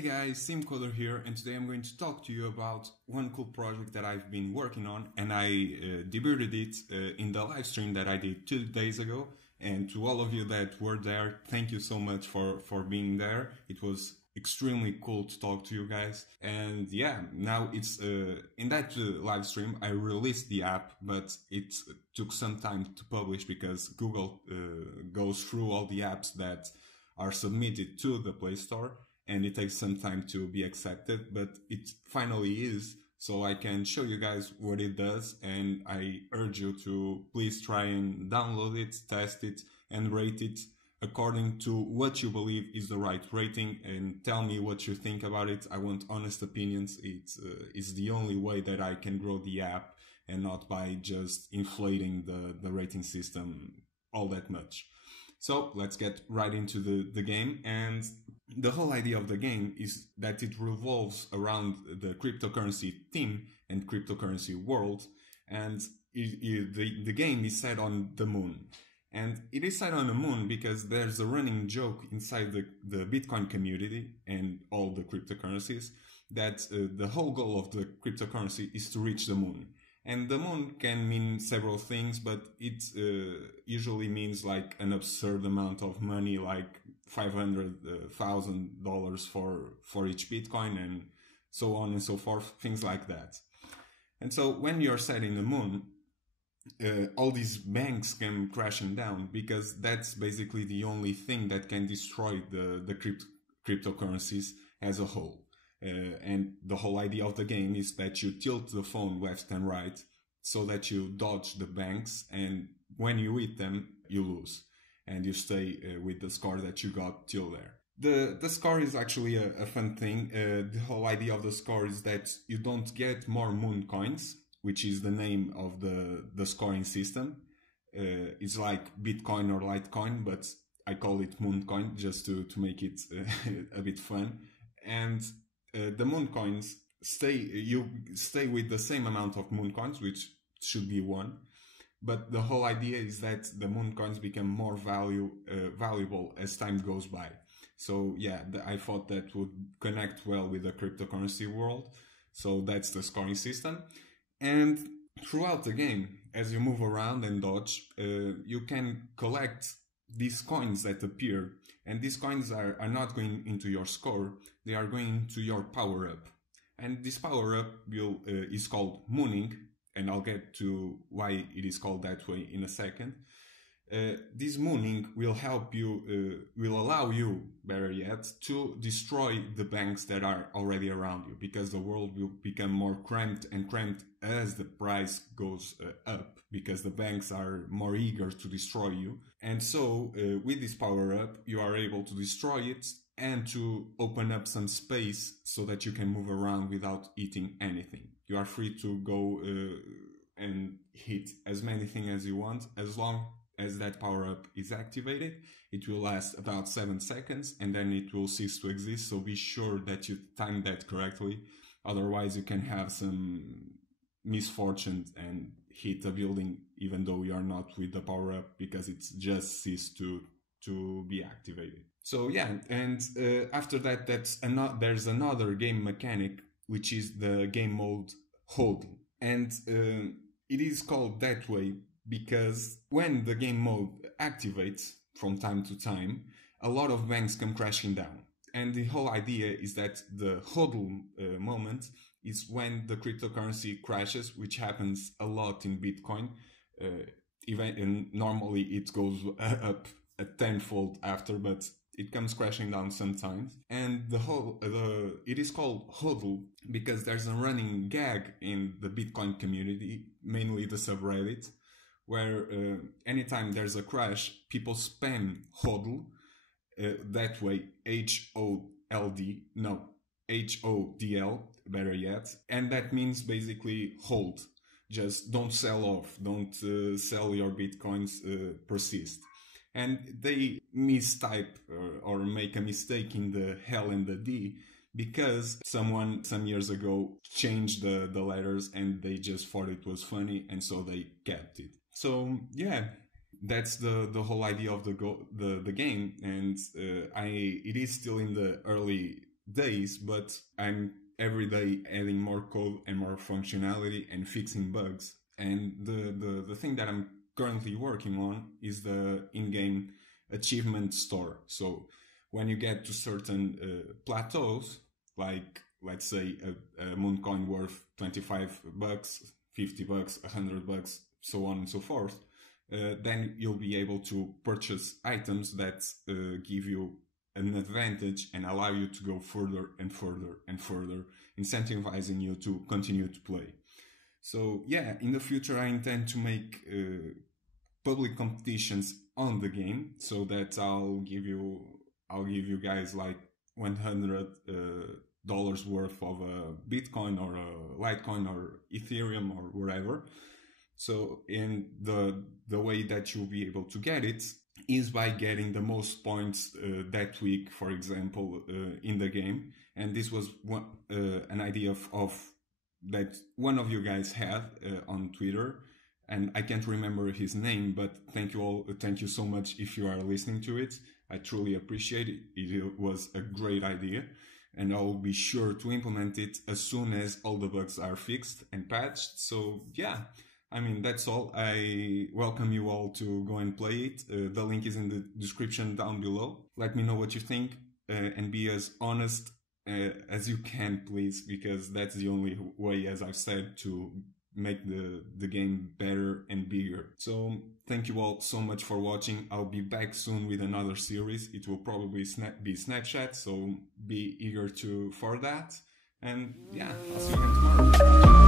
Hey guys, Simcoder here, and today I'm going to talk to you about one cool project that I've been working on, and I debuted it in the live stream that I did 2 days ago. And to all of you that were there, thank you so much for being there. It was extremely cool to talk to you guys. And yeah, now it's in that live stream I released the app, but it took some time to publish because Google goes through all the apps that are submitted to the Play Store, and it takes some time to be accepted, but it finally is. So I can show you guys what it does, and I urge you to please try and download it, test it, and rate it according to what you believe is the right rating, and tell me what you think about it. I want honest opinions. It is the only way that I can grow the app, and not by just inflating the rating system all that much. So let's get right into the game. And the whole idea of the game is that it revolves around the cryptocurrency theme and cryptocurrency world. And the game is set on the moon. And it is set on the moon because there's a running joke inside the Bitcoin community and all the cryptocurrencies that the whole goal of the cryptocurrency is to reach the moon. And the moon can mean several things, but it usually means like an absurd amount of money, like $500,000 for each Bitcoin, and so on and so forth, things like that. And so when you're setting the moon, all these banks come crashing down because that's basically the only thing that can destroy the cryptocurrencies as a whole. And the whole idea of the game is that you tilt the phone left and right so that you dodge the banks, and when you hit them, you lose. And you stay with the score that you got till there. The score is actually a fun thing. The whole idea of the score is that you don't get more moon coins, which is the name of the scoring system. It's like Bitcoin or Litecoin, but I call it MOONCOIN just to make it a bit fun. And the moon coins you stay with the same amount of moon coins, which should be 1. But the whole idea is that the moon coins become more valuable as time goes by. So yeah, I thought that would connect well with the cryptocurrency world. So that's the scoring system. And throughout the game, as you move around and dodge, you can collect these coins that appear, and these coins are not going into your score, they are going into your power-up. And this power-up is called mooning, and I'll get to why it is called that way in a second. This mooning will help you, will allow you, better yet, to destroy the banks that are already around you, because the world will become more cramped and cramped as the price goes up, because the banks are more eager to destroy you. And so with this power up, you are able to destroy it and to open up some space so that you can move around without eating anything. You are free to go and hit as many things as you want, as long as that power up is activated. It will last about 7 seconds and then it will cease to exist. So be sure that you time that correctly. Otherwise you can have some misfortune and hit a building even though you are not with the power up, because it's just ceased to be activated. So yeah, and after that, there's another game mechanic, which is the game mode HODL. And it is called that way because when the game mode activates from time to time, a lot of banks come crashing down. And the whole idea is that the HODL moment is when the cryptocurrency crashes, which happens a lot in Bitcoin. And normally it goes up a tenfold after, but it comes crashing down sometimes. And it is called HODL because there's a running gag in the Bitcoin community, mainly the subreddit, where anytime there's a crash, people spam HODL, that way, HODL, better yet. And that means basically hold. Just don't sell off, don't sell your Bitcoins, persist. And they mistype or make a mistake in the L and the D because someone some years ago changed the letters and they just thought it was funny, and so they kept it. So yeah, that's the whole idea of the game, and it is still in the early days, but I'm every day adding more code and more functionality and fixing bugs. And the thing that I'm currently working on is the in-game achievement store. So when you get to certain plateaus, like let's say a MOONCOIN worth $25, $50, $100, so on and so forth, then you'll be able to purchase items that give you an advantage and allow you to go further and further and further, incentivizing you to continue to play. So yeah, in the future I intend to make public competitions on the game, so that I'll give you guys like $100 worth of a Bitcoin or a Litecoin or Ethereum or whatever. So in the way that you'll be able to get it is by getting the most points that week, for example, in the game. And this was an idea of that one of you guys had on Twitter, and I can't remember his name, but thank you so much if you are listening to it. I truly appreciate it. It was a great idea, and I'll be sure to implement it as soon as all the bugs are fixed and patched. So yeah, I mean, that's all. I welcome you all to go and play it. The link is in the description down below. Let me know what you think and be as honest as you can, please, because that's the only way, as I've said, to make the game better and bigger. So thank you all so much for watching. I'll be back soon with another series. It will probably be Snapchat, so be eager for that. And yeah, I'll see you again tomorrow.